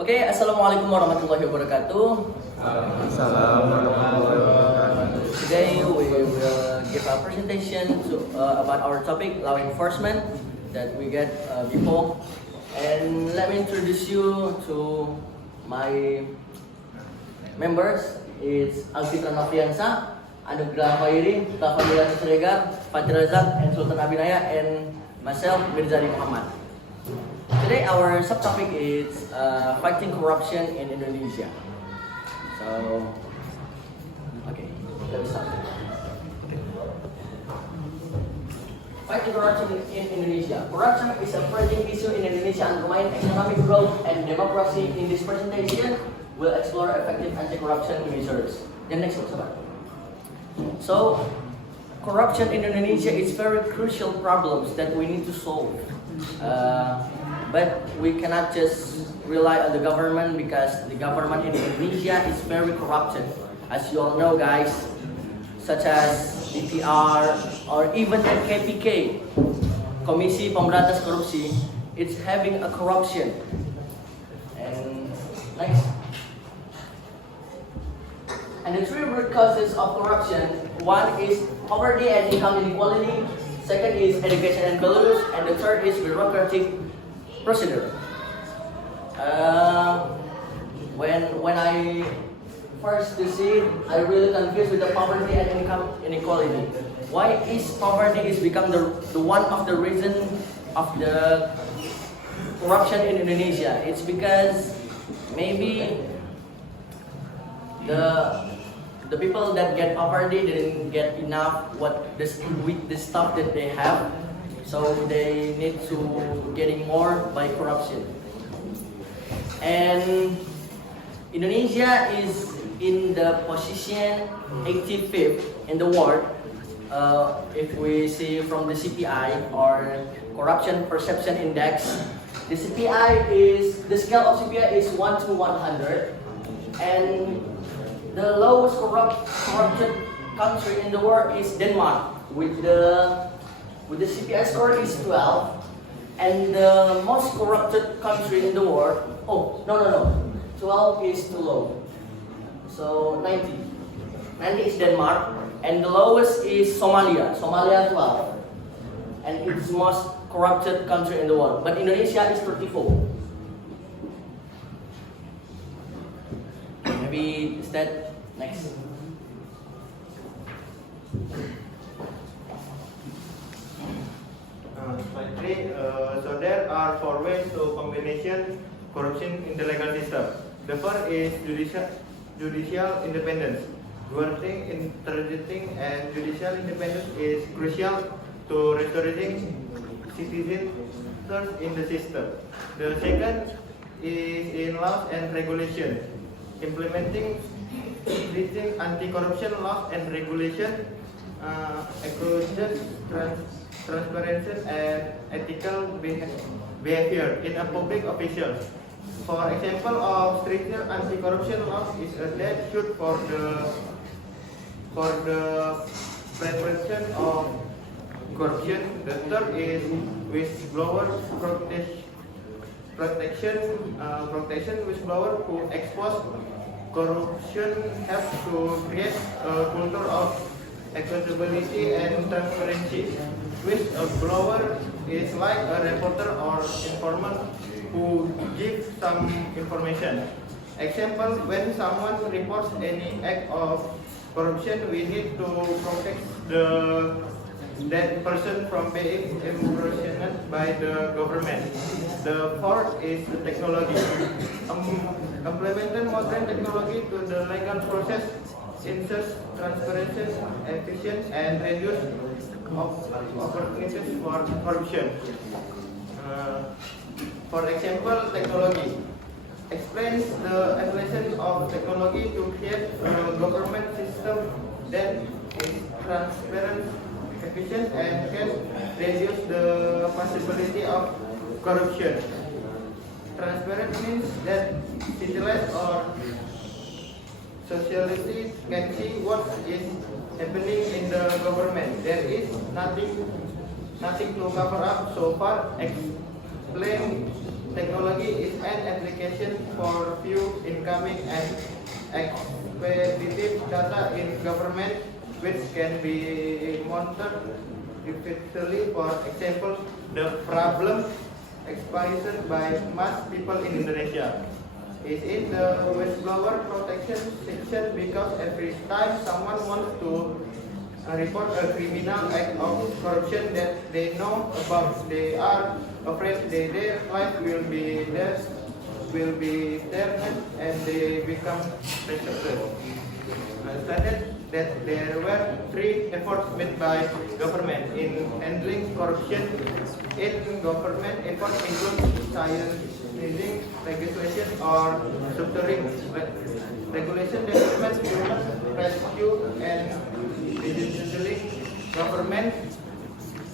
Oke, Assalamualaikum warahmatullahi wabarakatuh. Assalamualaikum warahmatullahi wabarakatuh. Today we will give a presentation about our topic, law enforcement, that we get before. And let me introduce you to my members. It's Alfitra Noviansa, Anugrah Khairi, Tafadila Siregar, Fatir Razak, and Sultan Abinaya, and myself, Mirzari Muhammad. Today our subtopic is fighting corruption in Indonesia. So, okay, let's start. Fighting corruption in Indonesia. Corruption is a pressing issue in Indonesia, undermining economic growth and democracy. In this presentation, we'll explore effective anti-corruption measures. The next one, Sobat. So, corruption in Indonesia is very crucial problems that we need to solve. But we cannot just rely on the government because the government in Indonesia is very corrupted. As you all know, guys, such as DPR or even KPK, Komisi Pemberantas Korupsi, it's having a corruption. And next. And the three root causes of corruption, one is poverty and income inequality, second is education and values, and the third is bureaucratic procedure. When I first see, I really confused with the poverty and income inequality. Why is poverty is become the one of the reason of the corruption in Indonesia? It's because maybe the people that get poverty didn't get enough with the stuff that they have, so they need to getting more by corruption. And Indonesia is in the position 85th in the world. If we see from the CPI or Corruption Perception Index, the scale of CPI is 1 to 100, and the lowest corrupted country in the world is Denmark with the CPI score is 12, and the most corrupted country in the world, 12 is too low, so 90 is Denmark, and the lowest is Somalia 12, and it's the most corrupted country in the world, but Indonesia is 34. Maybe is that next. So there are four ways to combination corruption in the legal system. The first is judicial independence. Guaranteeing, interdicting, and judicial independence is crucial to restoring citizens in the system. The second is in laws and regulation. Implementing stringent anti-corruption laws and regulation, transparency and ethical behavior in a public officials. For example of stringent anti-corruption laws is a statute for the prevention of corruption. The third is whistleblower protection whistleblower who expose corruption helps to create a culture of accountability and transparency. Whistleblower is like a reporter or informant who gives some information. Example, when someone reports any act of corruption, we need to protect that person from being impersoned by the government. The fourth is the technology. Implementing modern technology to the legal process ensures transparency, efficiency, and reduce opportunities for corruption. For example, technology explains the evolution of technology to create a government system that is transparent, efficient, and can reduce the possibility of corruption. Transparent means that citizens or society can see what is happening in the government. There is nothing to cover up so far. Explain Technology is an application for view, incoming, and expeditive data in government, which can be monitored effectively. For example, the problem experienced by mass people in Indonesia is in the whistleblower protection section, because every time someone wants to report a criminal act of corruption that they know about, they are afraid that their life will be threatened, and they become desperate. I stated that there were 3 efforts made by government in handling corruption. In government efforts include science-changing legislation or structuring regulation development, human rescue, and digitally government.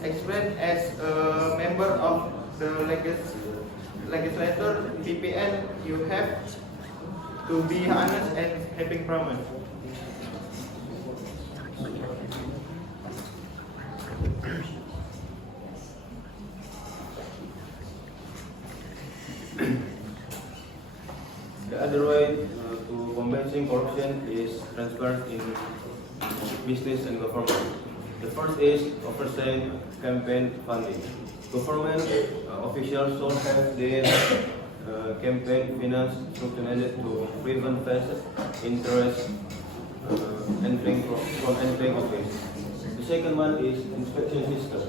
Explained as a member of the legislator PPN, you have to be honest and having promise. The other way to combating corruption is transparent in business and government. The first is oversight campaign funding. Government officials should have their campaign finance scrutinized to prevent vested interest from entering office. The second one is inspection system.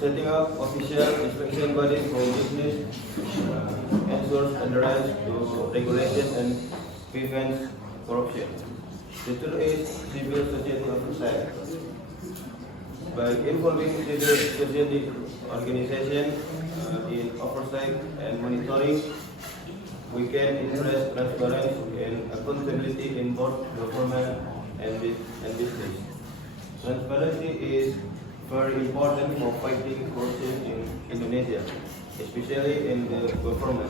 Setting up official inspection bodies for business ensures adherence to regulations and prevents corruption. The third is civil society oversight. By involving civil society organizations in oversight and monitoring, we can increase transparency and accountability in both government and business. Transparency is very important for fighting corruption in Indonesia, especially in the government.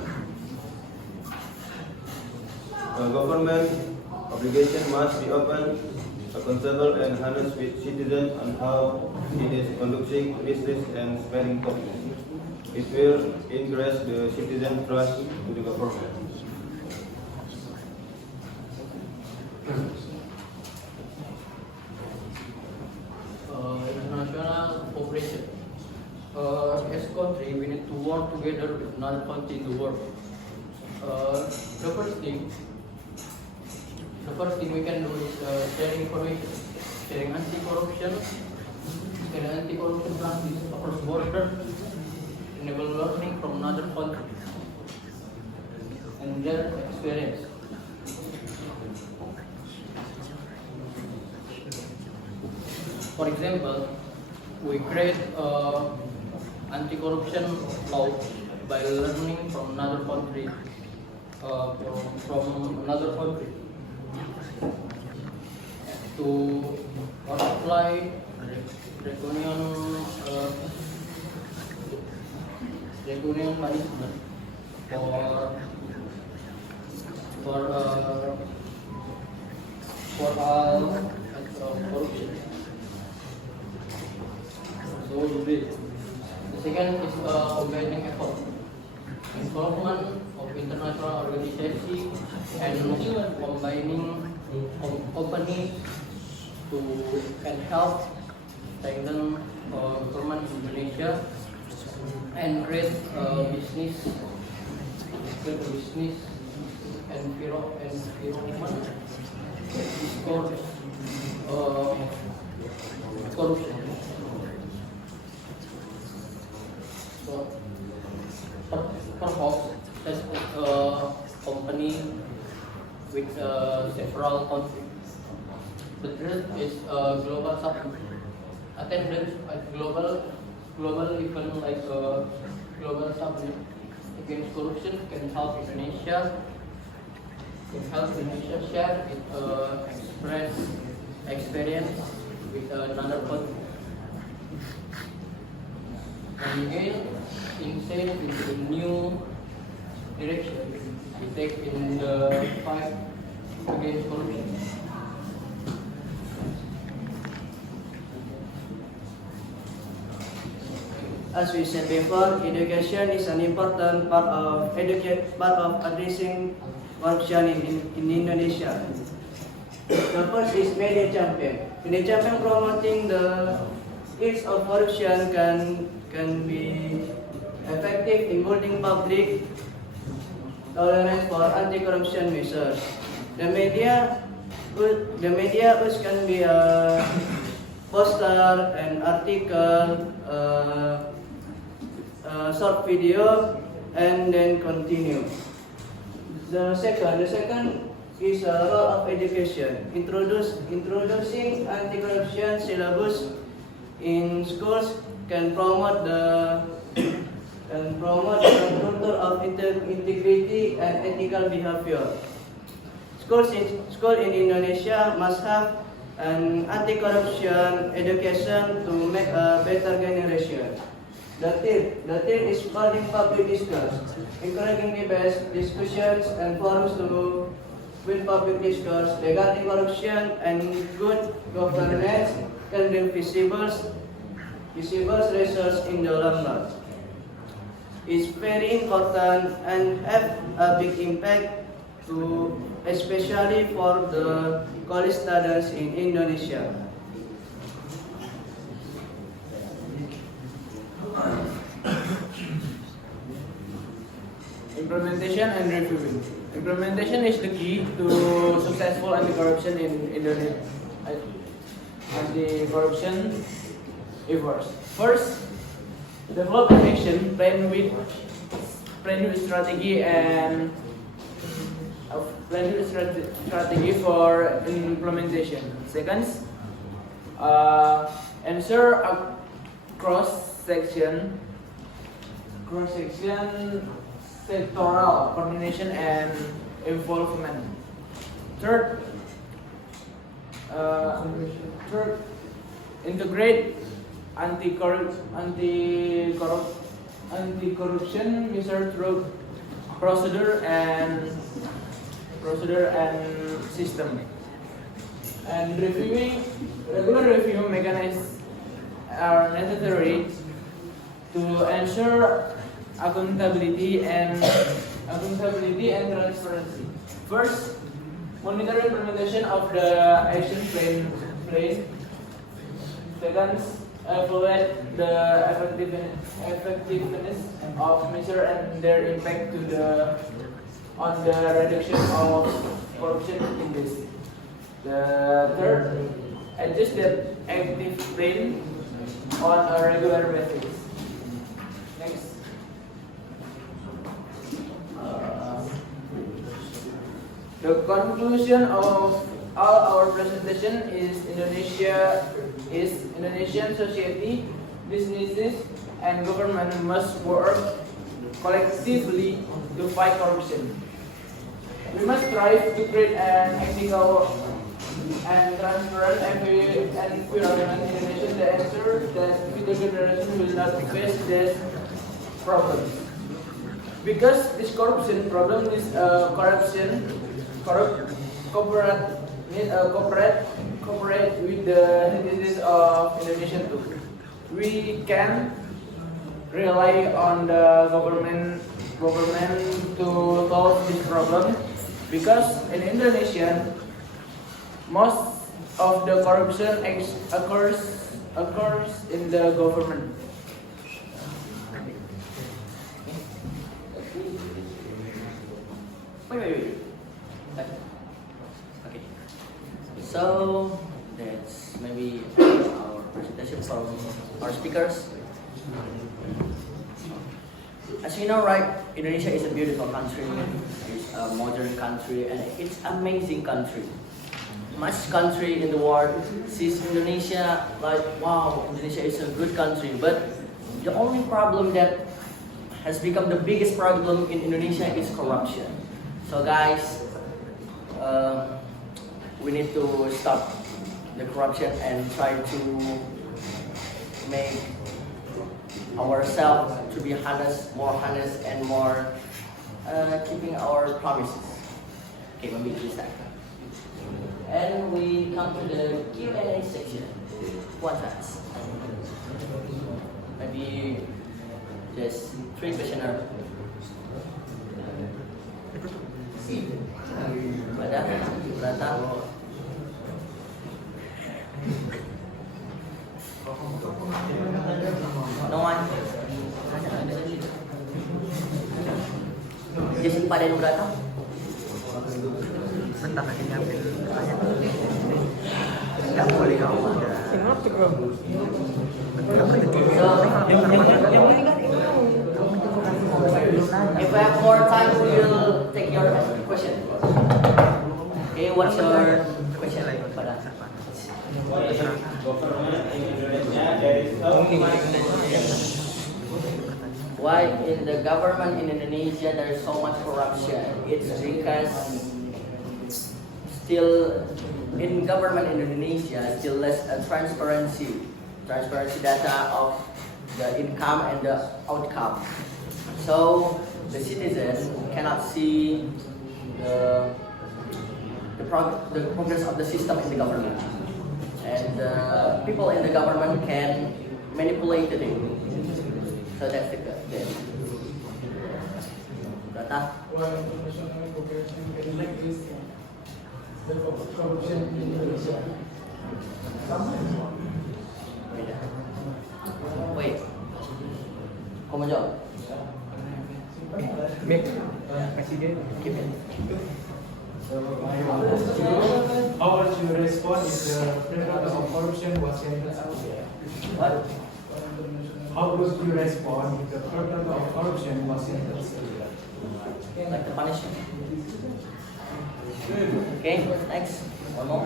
Government obligation must be open, accountable, and honest with citizens on how it is conducting business and spending public. It will increase the citizen trust to the government. International cooperation. As country, we need to work together with another country in the world. The first thing we can do is sharing information, sharing anti-corruption practice across border, enable learning from another country and their experience. For example, we create anti-corruption law by learning from another country, to apply draconian punishment for all corruption. So the second is combining effort, involvement of international organizations and combining companies to can help strengthen government in Indonesia and create business environment that discourages corruption. So, perhaps as a company with several countries. The third is global summit. Attendance at global event like global summit against corruption can help Indonesia share its experience with another country. And again, instead into a new direction we take in the fight against corruption. As we said before, education is an important part of addressing corruption in Indonesia. The first is media campaign. Media campaign promoting the ills of corruption can be effective in building public tolerance for anti-corruption measures. The media which can be a poster, an article, short video, and then continue. The second is a role of education. Introducing anti-corruption syllabus in schools can promote the culture of integrity and ethical behavior. Schools in Indonesia must have an anti-corruption education to make a better generation. The third is holding public discourse, encouraging debates, discussions, and forums to build public discourse regarding corruption and good governance can bring visible results in the long run. It's very important and have a big impact especially for the college students in Indonesia. Implementation and reviewing. Implementation is the key to successful anti-corruption in Indonesia. Anti-corruption efforts. First, develop an action plan with strategy for implementation. Second, ensure a cross-section sectoral coordination and involvement. Third, integrate anti-corruption measures through procedure and system. And regular review mechanisms are necessary to ensure accountability and transparency. First, monitor implementation of the action plan. Second, evaluate the effectiveness of measures and their impact on the reduction of corruption in this. The third, adjust the active plan on a regular basis. Next. The conclusion of all our presentation is Indonesian society, businesses, and government must work collectively to fight corruption. We must strive to create an ethical and transparent environment in Indonesia that ensures that future generations will not face this problem. Because this corruption problem is cooperate with the citizens of Indonesia too. We can rely on the government to solve this problem because in Indonesia most of the corruption occurs in the government. Wait. Okay. So that's maybe our presentation from our speakers. As you know, right, Indonesia is a beautiful country. It's a modern country, and it's amazing country. Much country in the world sees Indonesia like, wow, Indonesia is a good country. But the only problem that has become the biggest problem in Indonesia is corruption. So guys, we need to stop the corruption and try to make ourselves to be more honest and more keeping our promises. Okay, maybe this time. And we come to the Q&A section. One chance. Maybe Just 3 questionnaire. Brata. No one. Just pada dulu Brata. Bentar lagi ngambil pertanyaan. Nggak boleh kamu ada. Nggak boleh. So, if I have more time, we will take your question. Okay, what's your question? Pada. Why in the government in Indonesia there is so much corruption? It's because still in government in Indonesia still less transparency data of the income and the outcome. So the citizen cannot see the progress of the system in the government, and people in the government can manipulate it. So that's the data. Wait, kau mau jawab? Keep it. How would you respond if the predator of corruption was sentenced to death? What? How would you respond if the predator of corruption was sentenced to death? Like the punishment. Okay, next. One more.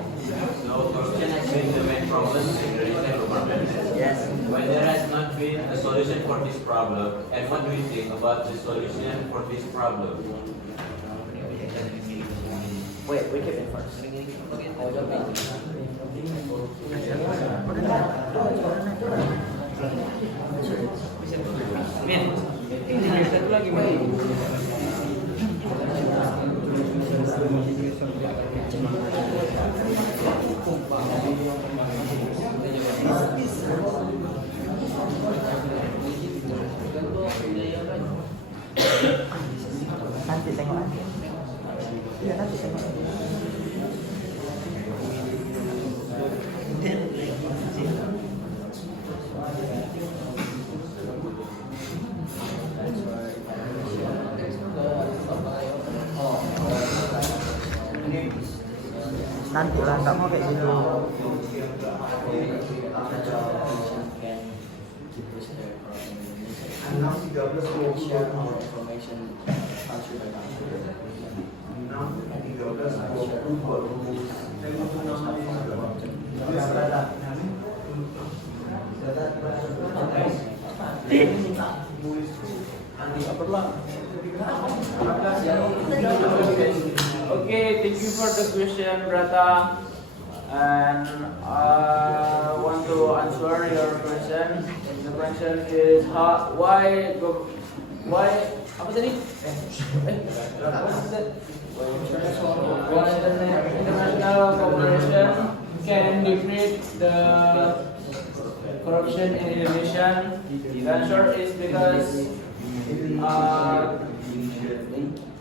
So corruption has been the main problem in the recent government. Yes. Why there has not been a solution for this problem, and what do you think about the solution for this problem? Wait, we keep it first. Oh, jawab nih. Satu lagi Min. Nanti tengok lagi. Iya nanti tengok. Nanti lah, nggak mau kayak gitu. Okay, thank you for the question, Brata. And I want to answer your question. The question is why apa tadi? What is that? International cooperation can defeat the corruption in Indonesia. The answer is because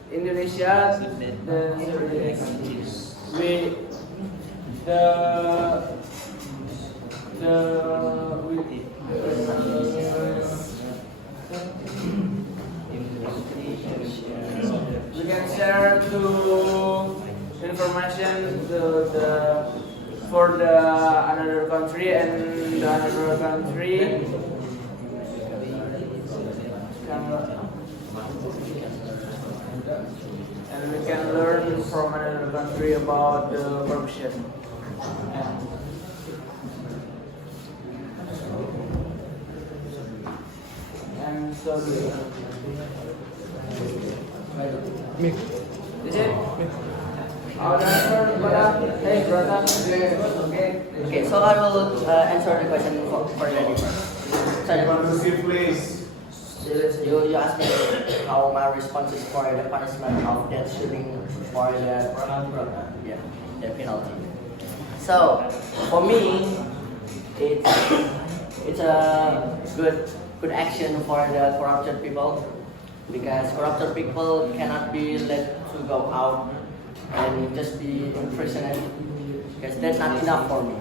Indonesia, we can share to information for the another country, and the another country and we can learn from another country about the corruption. And so is it? Our answer, hey brother. Okay, so I will answer the question for Danny first. So, Please. you asked me how my response is for the punishment of death shooting for the penalty. So for me, it's a good good action for the corrupted people, because corrupted people cannot be let to go out and just be imprisoned, because that's not enough for me.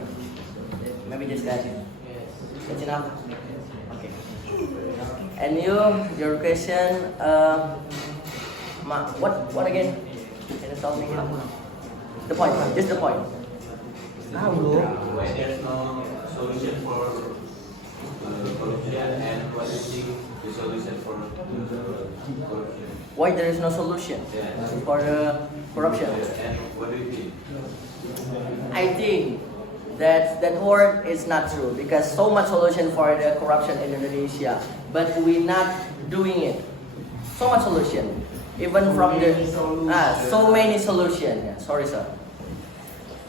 Maybe just that. That's enough. Okay. And your question, what again? Can you tell me? The point, just the point. Why there's no solution for corruption, and what is the solution for corruption? Why there is no solution Yeah. for the corruption? And what do you think? I think that word is not true, because so much solution for the corruption in Indonesia, but we're not doing it. So much solution, even from the so many solution. Yeah, sorry sir.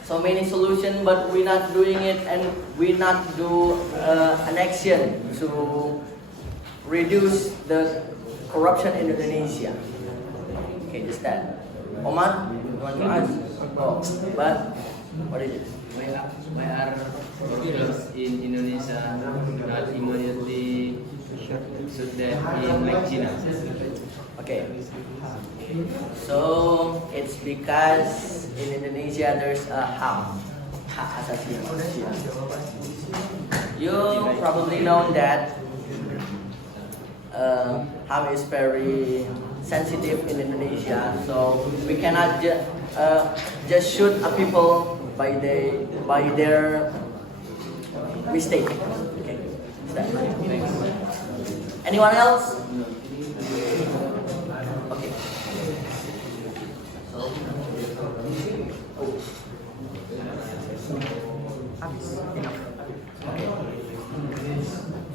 So many solution, but we're not doing it, and we not do an action to reduce the corruption in Indonesia. Okay, just that. Omar, you want to ask? Oh, but what is it? Why are corruptions in Indonesia not immediately shut down in like China? Okay. So it's because in Indonesia there's a hak asasi manusia. You probably know that HAM is very sensitive in Indonesia, so we cannot just shoot a people by their mistake. Okay, is that right? Anyone else? Okay. So, okay.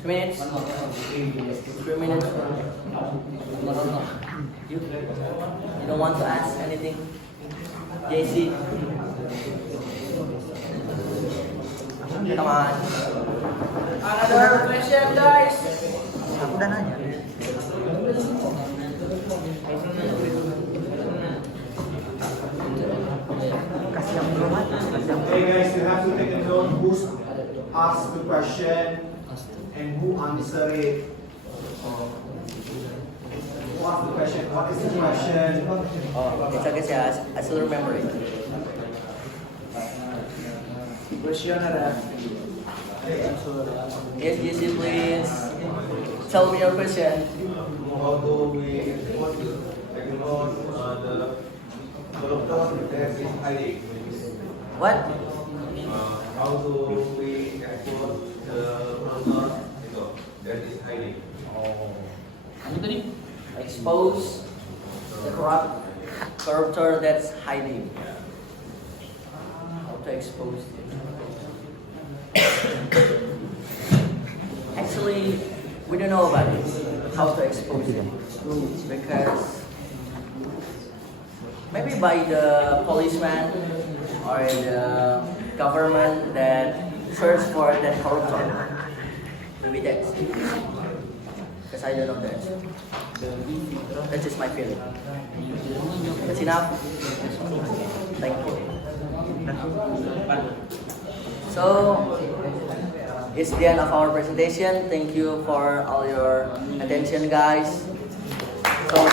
2 minutes. 3 minutes. You don't want to ask anything? JC? Come on. Another question, guys. Aku udah nanya. Kasih yang belum ada. Kasih yang Hey guys, you have to take a note who's asked the question and who answer it. Who asked the question? What is the question? Oh, it's okay, I still remember it. Questioner. Yes, JC, please. Tell me your question. How do we ignore the corruption that is hiding? What? How do we expose the corruption that is hiding? Expose the corruptor that's hiding. How to expose it? Actually, we don't know about it. How to expose it? Because maybe by the policeman or the government that search for that corruptor. Maybe that's it. Because I don't know that. That's just my feeling. That's enough. Thank you. So, it's the end of our presentation. Thank you for all your attention, guys. So,